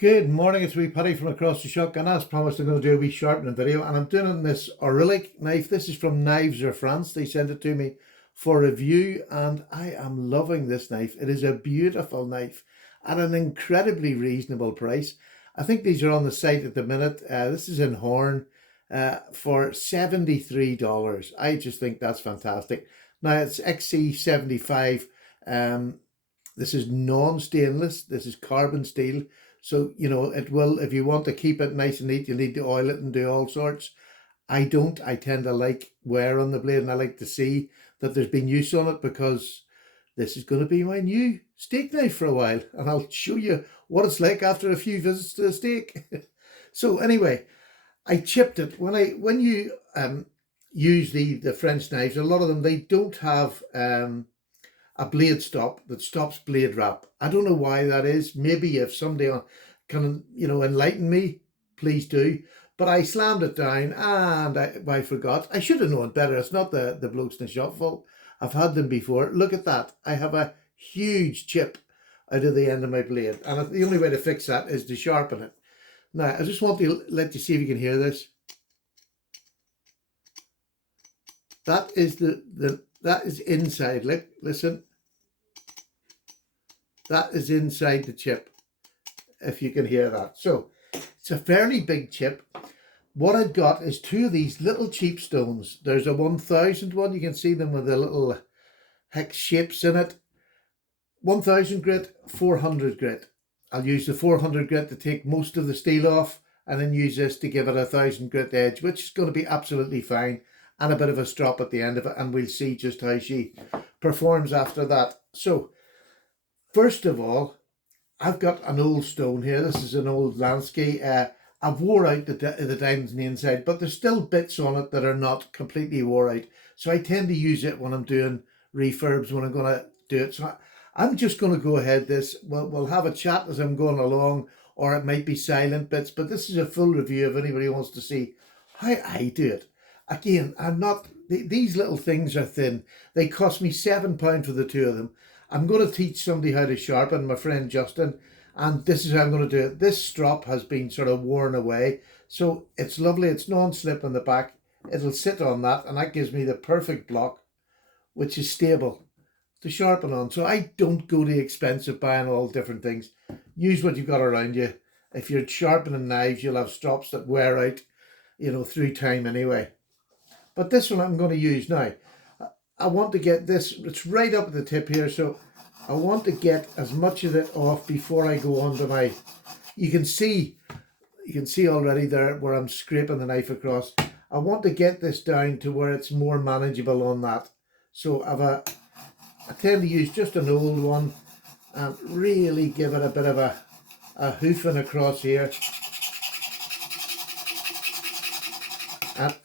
Good morning, it's wee Paddy from across the shop, and as promised I'm going to do a wee sharpening video, and I'm doing it on this Aurillac knife. This is from Knives or France. They sent it to me for review and I am loving this knife. It is a beautiful knife at an incredibly reasonable price. I think these are on the site at the minute. This is in Horn for $73. I just think that's fantastic. Now it's XC75. This is non-stainless. This is carbon steel. So, it will, if you want to keep it nice and neat, you need to oil it and do all sorts. I don't. I tend to like wear on the blade and I like to see that there's been use on it because this is going to be my new steak knife for a while. And I'll show you what it's like after a few visits to the steak. So anyway, I chipped it. When you use the French knives, a lot of them, they don't have a blade stop that stops blade wrap. I don't know why that is. Maybe if somebody can, enlighten me, please do. But I slammed it down and I forgot. I should have known better. It's not the blokes in the shop fault. I've had them before. Look at that. I have a huge chip out of the end of my blade. And the only way to fix that is to sharpen it. Now, I just want to let you see if you can hear this. That is that is inside. Listen. That is inside the chip, if you can hear that. So it's a fairly big chip. What I've got is two of these little cheap stones. There's a 1000 one. You can see them with the little hex shapes in it. 1000 grit, 400 grit. I'll use the 400 grit to take most of the steel off and then use this to give it a 1000 grit edge, which is going to be absolutely fine, and a bit of a strop at the end of it, and we'll see just how she performs after that. So first of all, I've got an old stone here. This is an old landscape. I've wore out the diamonds on the inside, but there's still bits on it that are not completely wore out. So I tend to use it when I'm doing refurbs, when I'm going to do it. So I'm just going to go ahead. We'll have a chat as I'm going along, or it might be silent bits, but this is a full review if anybody wants to see how I do it. Again, these little things are thin. They cost me £7 for the two of them. I'm going to teach somebody how to sharpen, my friend Justin, and this is how I'm going to do it. This strop has been sort of worn away, so it's lovely. It's non-slip in the back. It'll sit on that, and that gives me the perfect block, which is stable to sharpen on. So I don't go to the expense of buying all different things. Use what you've got around you. If you're sharpening knives, you'll have strops that wear out, through time anyway. But this one I'm going to use now. I want to get this, it's right up at the tip here, so I want to get as much of it off before I go on to my, you can see already there where I'm scraping the knife across. I want to get this down to where it's more manageable on that. So I tend to use just an old one and really give it a bit of a hoofing across here.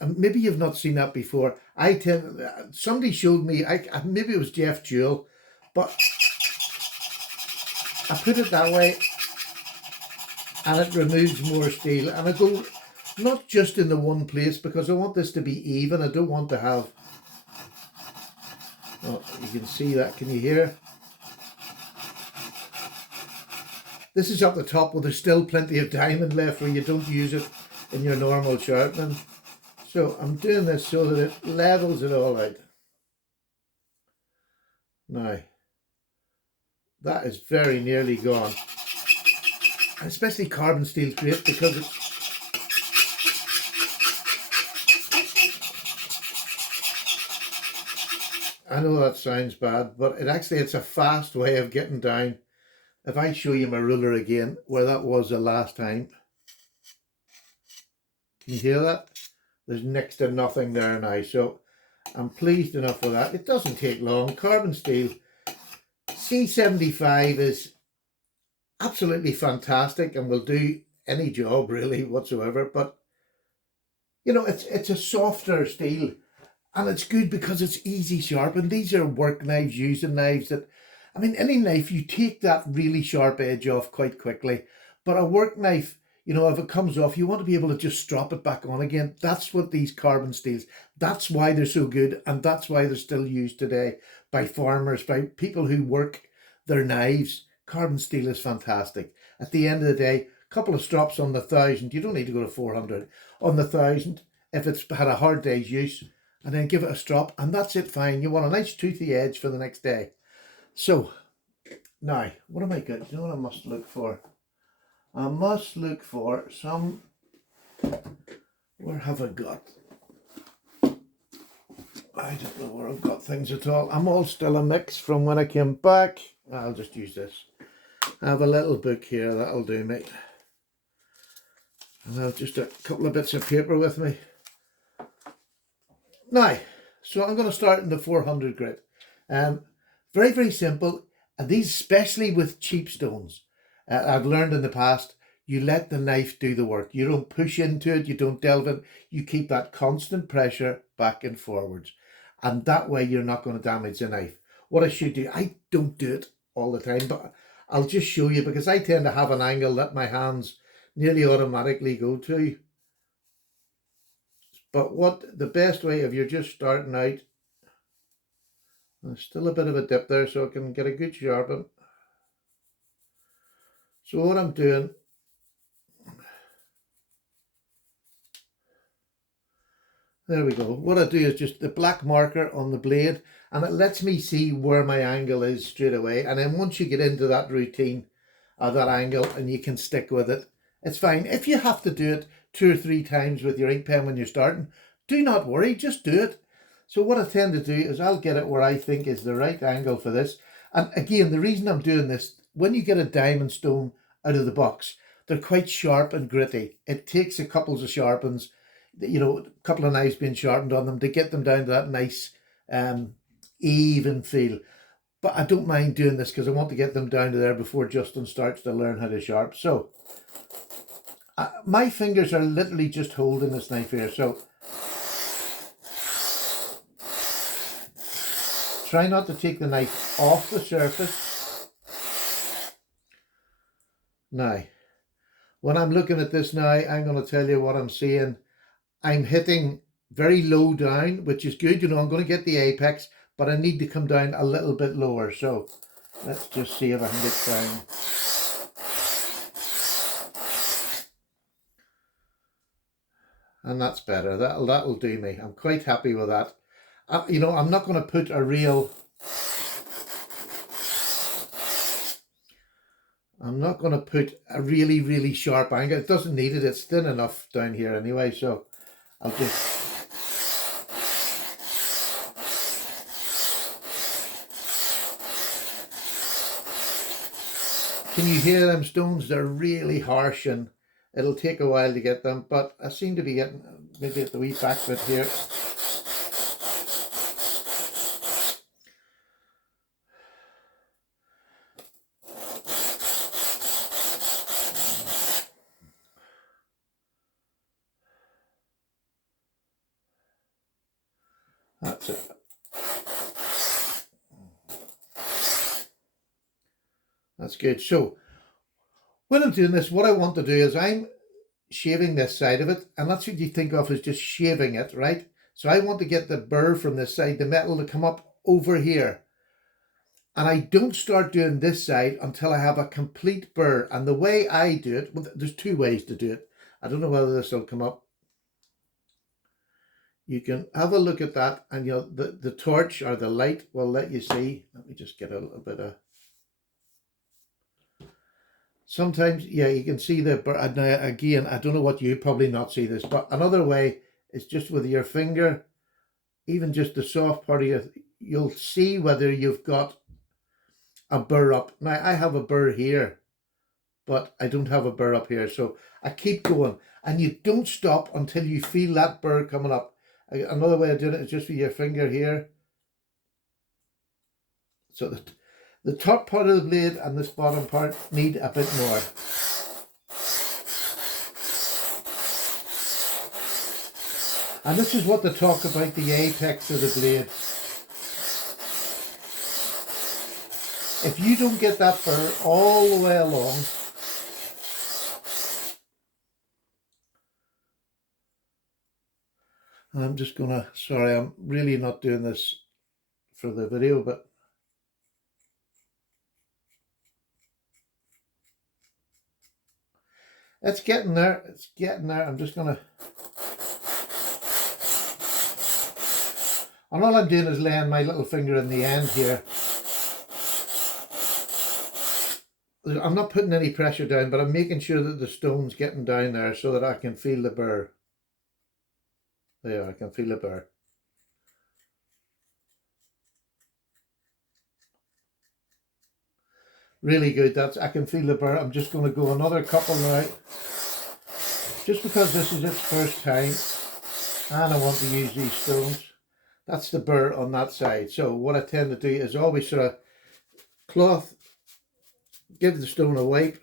And maybe you've not seen that before. Somebody showed me, maybe it was Jeff Jewell, but I put it that way and it removes more steel. And I go not just in the one place because I want this to be even. I don't want to have, oh, you can see that, can you hear? This is up the top where there's still plenty of diamond left where you don't use it in your normal sharpening. So I'm doing this so that it levels it all out. Now, that is very nearly gone. And especially carbon steel is great because it's I know that sounds bad, but it's a fast way of getting down. If I show you my ruler again, where that was the last time. Can you hear that? There's next to nothing there now, so I'm pleased enough with that. It doesn't take long. Carbon steel C75 is absolutely fantastic and will do any job really whatsoever, but it's a softer steel and it's good because it's easy sharpened. These are work knives, using knives that, any knife, you take that really sharp edge off quite quickly, but a work knife, if it comes off, you want to be able to just strap it back on again. That's what these carbon steels, that's why they're so good, and that's why they're still used today by farmers, by people who work their knives. Carbon steel is fantastic. At the end of the day, couple of strops on the 1000. You don't need to go to 400. On the 1000, if it's had a hard day's use, and then give it a strop, and that's it, fine. You want a nice toothy edge for the next day. So, now, what am I good? You know what I must look for? I must look for some, where have I got? I don't know where I've got things at all. I'm all still a mix from when I came back. I'll just use this. I have a little book here, that'll do me. And I have just a couple of bits of paper with me. Now, so I'm going to start in the 400 grit. Very, very simple. And these, especially with cheap stones, I've learned in the past, you let the knife do the work. You don't push into it, you don't delve in. You keep that constant pressure back and forwards. And that way you're not going to damage the knife. What I should do, I don't do it all the time, but I'll just show you, because I tend to have an angle that my hands nearly automatically go to. But what the best way, if you're just starting out, there's still a bit of a dip there so I can get a good sharpen. So what I'm doing, there we go. What I do is just the black marker on the blade, and it lets me see where my angle is straight away. And then once you get into that routine, that angle, and you can stick with it, it's fine. If you have to do it 2 or 3 times with your ink pen when you're starting, do not worry, just do it. So what I tend to do is I'll get it where I think is the right angle for this. And again, the reason I'm doing this, when you get a diamond stone out of the box, they're quite sharp and gritty. It takes a couple of sharpens, you know, a couple of knives being sharpened on them to get them down to that nice even feel. But I don't mind doing this because I want to get them down to there before Justin starts to learn how to sharp. So my fingers are literally just holding this knife here. So try not to take the knife off the surface. Now, when I'm looking at this now, I'm going to tell you what I'm seeing. I'm hitting very low down, which is good. You know, I'm going to get the apex, but I need to come down a little bit lower. So let's just see if I can get down. And that's better. That'll do me. I'm quite happy with that. You know, I'm not going to put a real... I'm not going to put a really, really sharp angle. It doesn't need it. It's thin enough down here anyway. So I'll just... Can you hear them stones? They're really harsh and it'll take a while to get them. But I seem to be getting maybe at the wee back bit here. That's it. That's good. So when I'm doing this, what I want to do is I'm shaving this side of it, and that's what you think of as just shaving it, right? So I want to get the burr from this side, the metal, to come up over here. And I don't start doing this side until I have a complete burr. And the way I do it, well, there's 2 ways to do it. I don't know whether this will come up. You can have a look at that, and the torch or the light will let you see. Let me just get a little bit of... Sometimes, yeah, you can see the burr. Now, again, I don't know what you probably not see this, but another way is just with your finger, even just the soft part of your... You'll see whether you've got a burr up. Now, I have a burr here, but I don't have a burr up here. So I keep going, and you don't stop until you feel that burr coming up. Another way of doing it is just with your finger here. So the top part of the blade and this bottom part need a bit more. And this is what they talk about, the apex of the blade. If you don't get that burr all the way along, I'm just gonna, sorry, I'm really not doing this for the video, but It's getting there. It's getting there. I'm just gonna. And all I'm doing is laying my little finger in the end here. I'm not putting any pressure down, but I'm making sure that the stone's getting down there so that I can feel the burr. There, I can feel the burr. Really good. That's, I can feel the burr. I'm just going to go another couple now. Just because this is its first time and I want to use these stones. That's the burr on that side. So what I tend to do is always sort of cloth, give the stone a wipe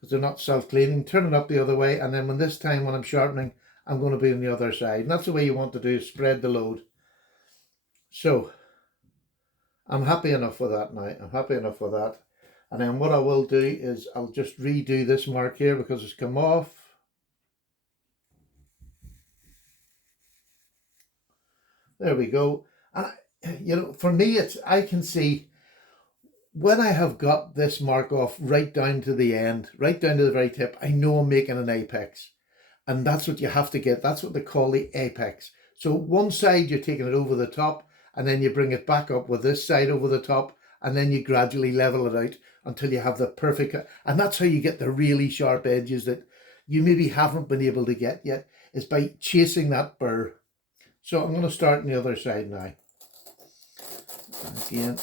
because they're not self-cleaning, turn it up the other way, and then when I'm sharpening, I'm going to be on the other side. And that's the way you want to do, spread the load. So I'm happy enough with that now. I'm happy enough with that. And then what I will do is I'll just redo this mark here because it's come off. There we go. And you know, for me, I can see when I have got this mark off right down to the end, right down to the very tip, I know I'm making an apex. And that's what you have to get. That's what they call the apex. So one side you're taking it over the top, and then you bring it back up with this side over the top, and then you gradually level it out until you have the perfect, and that's how you get the really sharp edges that you maybe haven't been able to get yet, is by chasing that burr. So I'm going to start on the other side now. Again.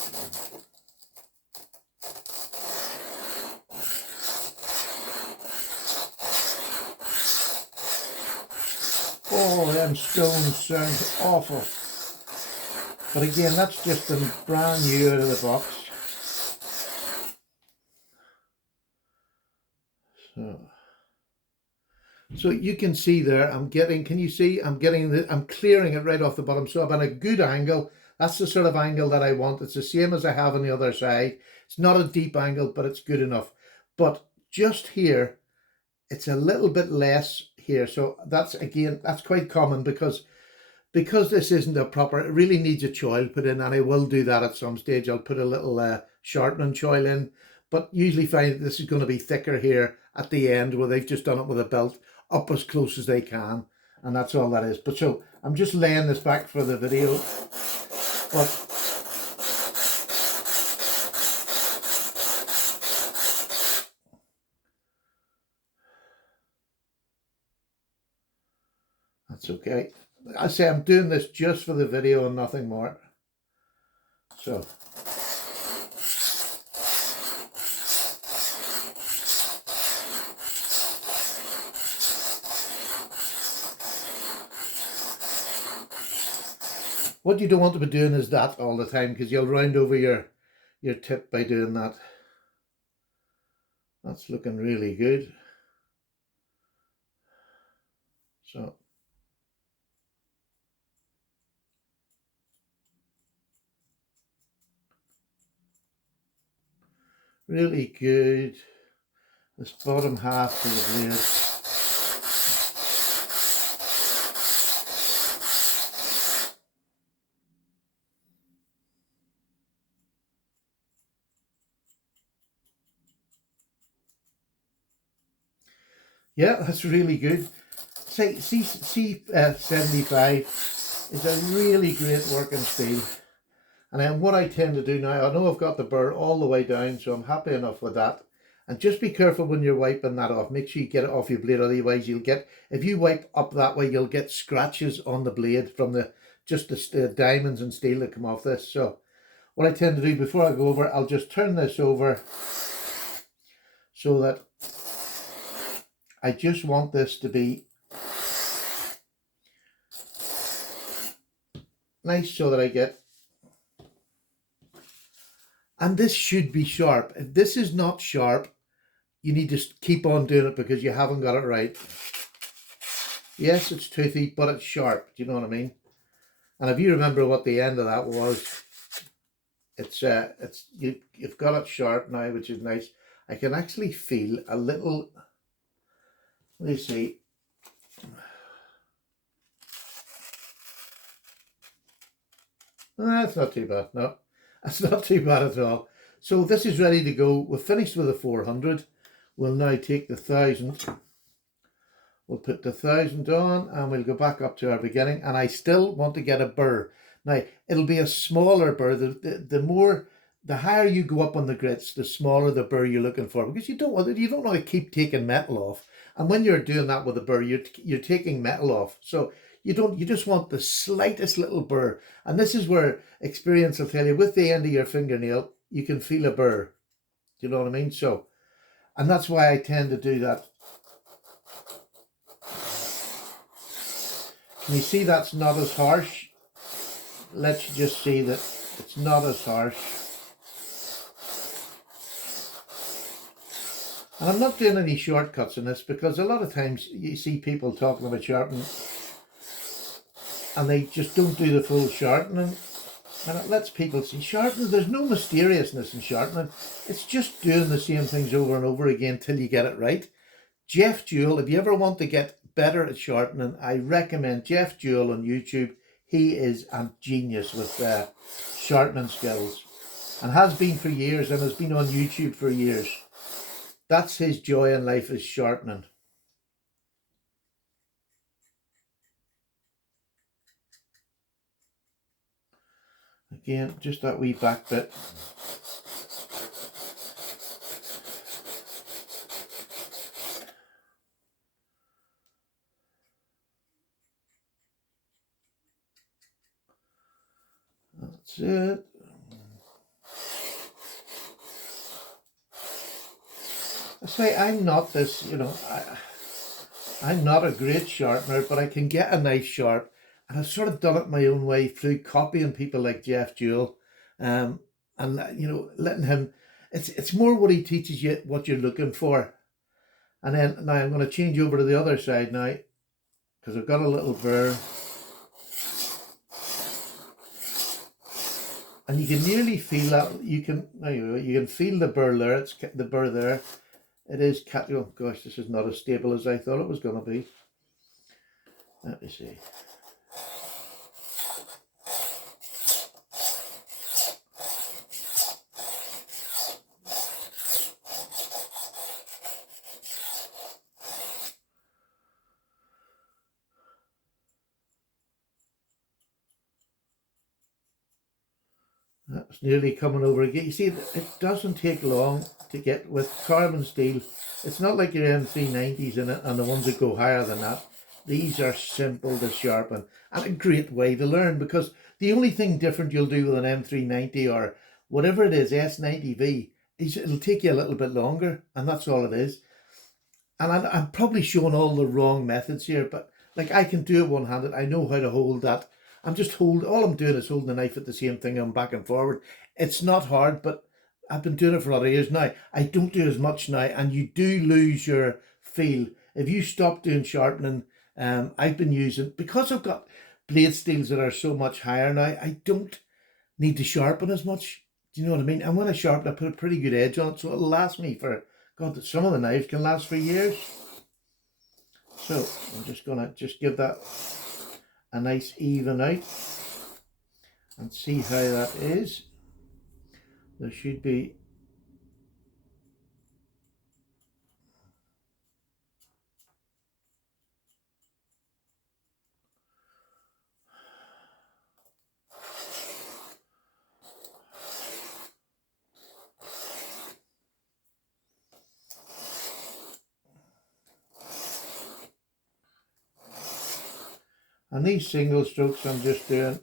Oh, them stones sound awful. But again, that's just been brand new out of the box. So you can see there, can you see, I'm clearing it right off the bottom. So I'm at a good angle. That's the sort of angle that I want. It's the same as I have on the other side. It's not a deep angle, but it's good enough. But just here, it's a little bit less here. So that's quite common because this isn't a proper, it really needs a choil put in, and I will do that at some stage. I'll put a little sharpening choil in, but usually find that this is going to be thicker here at the end where they've just done it with a belt up as close as they can, and that's all that is. But so I'm just laying this back for the video, but that's okay. I say I'm doing this just for the video and nothing more. So what you don't want to be doing is that all the time, because you'll round over your tip by doing that. That's looking really good. So really good. This bottom half of the blade. Yeah, that's really good. C75 is a really great working steel. And then what I tend to do now, I know I've got the burr all the way down, so I'm happy enough with that. And just be careful when you're wiping that off. Make sure you get it off your blade, otherwise you'll get, if you wipe up that way, you'll get scratches on the blade from the diamonds and steel that come off this. So what I tend to do before I go over, I'll just turn this over so that I just want this to be nice so that I get, and this should be sharp. If this is not sharp, you need to keep on doing it because you haven't got it right. Yes, it's toothy, but it's sharp. Do you know what I mean? And if you remember what the end of that was, you've got it sharp now, which is nice. I can actually feel a little, let me see. That's not too bad. No, that's not too bad at all. So this is ready to go. We've finished with a 400. we'll now take the 1000. We'll put the 1000 on and we'll go back up to our beginning. And I still want to get a burr. Now, it'll be a smaller burr. The higher you go up on the grits, the smaller the burr you're looking for, because you don't want to keep taking metal off. And when you're doing that with a burr, you're taking metal off. So you just want the slightest little burr. And this is where experience will tell you, with the end of your fingernail, you can feel a burr. Do you know what I mean? So, and that's why I tend to do that. Can you see that's not as harsh? Let's just see that it's not as harsh. And I'm not doing any shortcuts in this, because a lot of times you see people talking about sharpening and they just don't do the full sharpening. And it lets people see sharpening. There's no mysteriousness in sharpening. It's just doing the same things over and over again till you get it right. Jeff Jewell, if you ever want to get better at sharpening, I recommend Jeff Jewell on YouTube. He is a genius with sharpening skills, and has been for years, and has been on YouTube for years. That's his joy in life, is sharpening. Again, just that wee back bit. That's it. I say I'm not this, I'm not a great sharpener, but I can get a knife sharp. And I've sort of done it my own way through copying people like Jeff Jewell, and letting him. It's more what he teaches you, what you're looking for. And then now I'm going to change over to the other side now, because I've got a little burr, and you can nearly feel that. You can feel the burr there. It's the burr there. It is cat. Oh gosh, this is not as stable as I thought it was going to be. Let me see. That's nearly coming over again. You see, it doesn't take long to get with carbon steel. It's not like your M390s and the ones that go higher than that. These are simple to sharpen, and a great way to learn, because the only thing different you'll do with an M390 or whatever it is, S90V, is it'll take you a little bit longer, and that's all it is. And I'm probably showing all the wrong methods here, but like, I can do it one-handed. I know how to hold that. All I'm doing is holding the knife at the same thing, I'm back and forward. It's not hard, but I've been doing it for a lot of years now. I don't do as much now, and you do lose your feel. If you stop doing sharpening, I've been using, because I've got blade steels that are so much higher now, I don't need to sharpen as much. Do you know what I mean? And when I sharpen, I put a pretty good edge on it, so it'll last me for, God, some of the knives can last for years. So I'm just gonna give that a nice even out and see how that is. There should be and these single strokes I'm just doing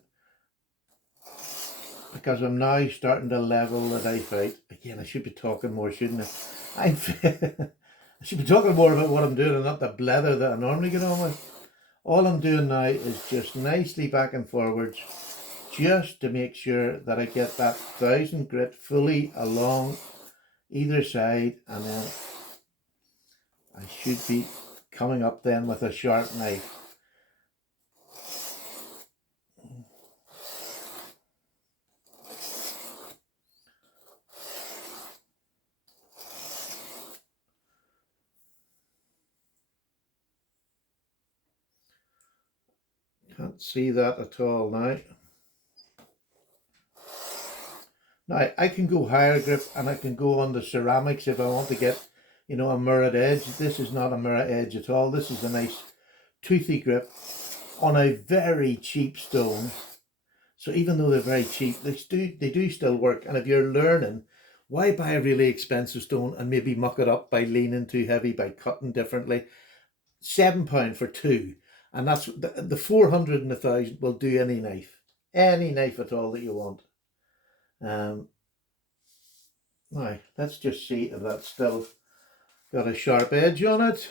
because I'm now starting to level the knife out. Again, I should be talking more, shouldn't I? I should be talking more about what I'm doing and not the blether that I normally get on with. All I'm doing now is just nicely back and forwards, just to make sure that I get that 1000 grit fully along either side, and then I should be coming up then with a sharp knife. Can't see that at all now. Now I can go higher grip, and I can go on the ceramics if I want to get you know, a mirrored edge. This is not a mirror edge at all. This is a nice toothy grip on a very cheap stone. So even though they're very cheap, they do still work. And if you're learning, why buy a really expensive stone and maybe muck it up by leaning too heavy, by cutting differently? £7 for two. And that's the 400 and 1,000 will do any knife at all that you want. Now, let's just see if that's still got a sharp edge on it.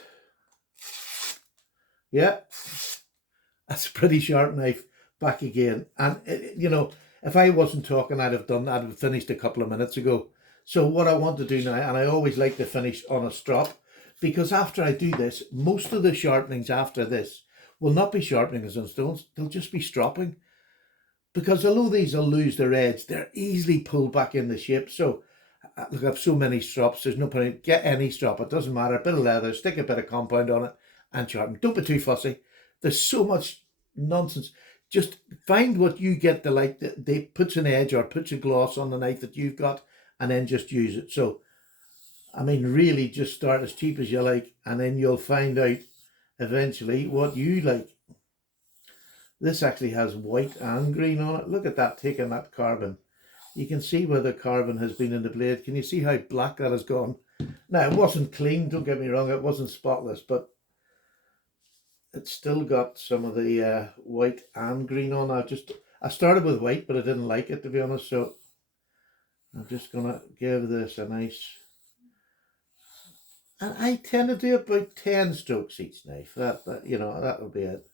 Yeah, that's a pretty sharp knife. Back again. And, you know, if I wasn't talking, I'd have finished a couple of minutes ago. So what I want to do now, and I always like to finish on a strop, because after I do this, most of the sharpenings after this will not be sharpenings on stones. They'll just be stropping. Because although these will lose their edge, they're easily pulled back into shape. So, look, I have so many strops. There's no point. Get any strop. It doesn't matter. A bit of leather, stick a bit of compound on it and sharpen. Don't be too fussy. There's so much nonsense. Just find what you get to like that puts an edge or puts a gloss on the knife that you've got, and then just use it. So, I mean, really just start as cheap as you like, and then you'll find out eventually what you like. This actually has white and green on it. Look at that, taking that carbon. You can see where the carbon has been in the blade. Can you see how black that has gone? Now, it wasn't clean, don't get me wrong, it wasn't spotless, but it's still got some of the white and green on. I started with white, but I didn't like it, to be honest, so I'm just gonna give this a nice, and I tend to do about 10 strokes each knife. That you know, that will be it.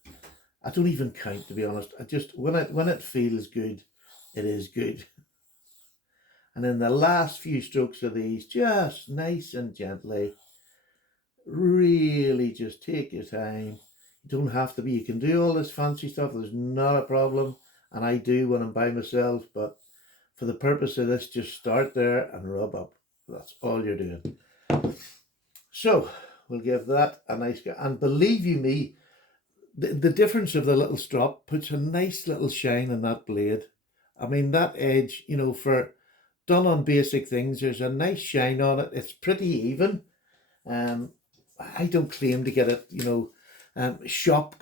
I don't even count, to be honest. I just, when it feels good, it is good. And then the last few strokes of these, just nice and gently, really just take your time. You don't have to be, you can do all this fancy stuff, there's not a problem, and I do when I'm by myself, but for the purpose of this, just start there and rub up. That's all you're doing. So we'll give that a nice go, and believe you me, the difference of the little strop puts a nice little shine in that blade. I mean, that edge, you know, for done on basic things, there's a nice shine on it. It's pretty even. I don't claim to get it, you know, shop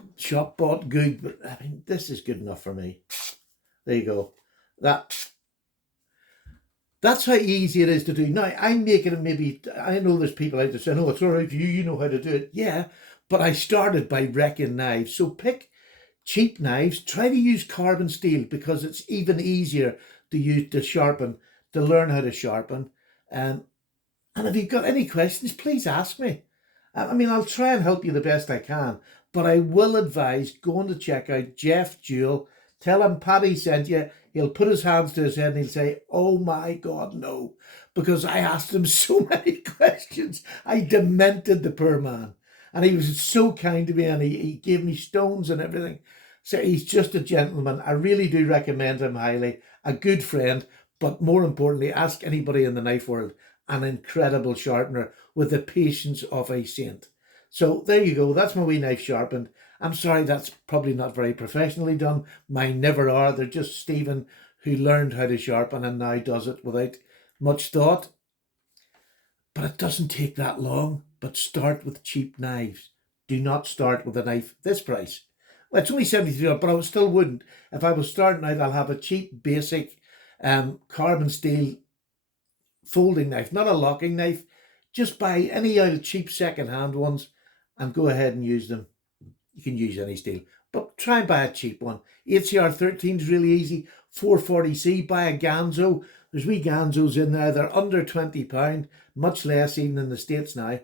bought good, but I mean, this is good enough for me. There you go. That's how easy it is to do. Now, I'm making it maybe, I know there's people out there saying, oh, it's all right for you, you know how to do it. Yeah, but I started by wrecking knives. So pick cheap knives, try to use carbon steel because it's even easier to use to sharpen, to learn how to sharpen. And if you've got any questions, please ask me. I mean, I'll try and help you the best I can, but I will advise going to check out Jeff Jewell. Tell him Paddy sent you. He'll put his hands to his head and he'll say, oh my God, no. Because I asked him so many questions. I demented the poor man. And he was so kind to me, and he gave me stones and everything. So he's just a gentleman. I really do recommend him highly. A good friend, but more importantly, ask anybody in the knife world. An incredible sharpener with the patience of a saint. So there you go. That's my wee knife sharpened. I'm sorry, that's probably not very professionally done. Mine never are. They're just Stephen, who learned how to sharpen and now does it without much thought. But it doesn't take that long. But start with cheap knives. Do not start with a knife this price. Well, it's only $73, but I still wouldn't. If I was starting out, I'll have a cheap, basic carbon steel folding knife, not a locking knife. Just buy any out of cheap second-hand ones and go ahead and use them. You can use any steel, but try and buy a cheap one. HCR 13 is really easy. 440C, buy a Ganzo. There's wee Ganzos in there. They're under £20, much less even in the States now.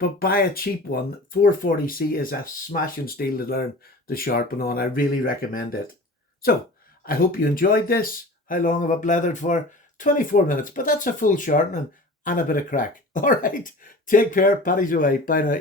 But buy a cheap one. 440C is a smashing steel to learn to sharpen on. I really recommend it. So, I hope you enjoyed this. How long have I blathered for? 24 minutes, but that's a full sharpening and a bit of crack. All right, take care. Paddy's away. Bye now.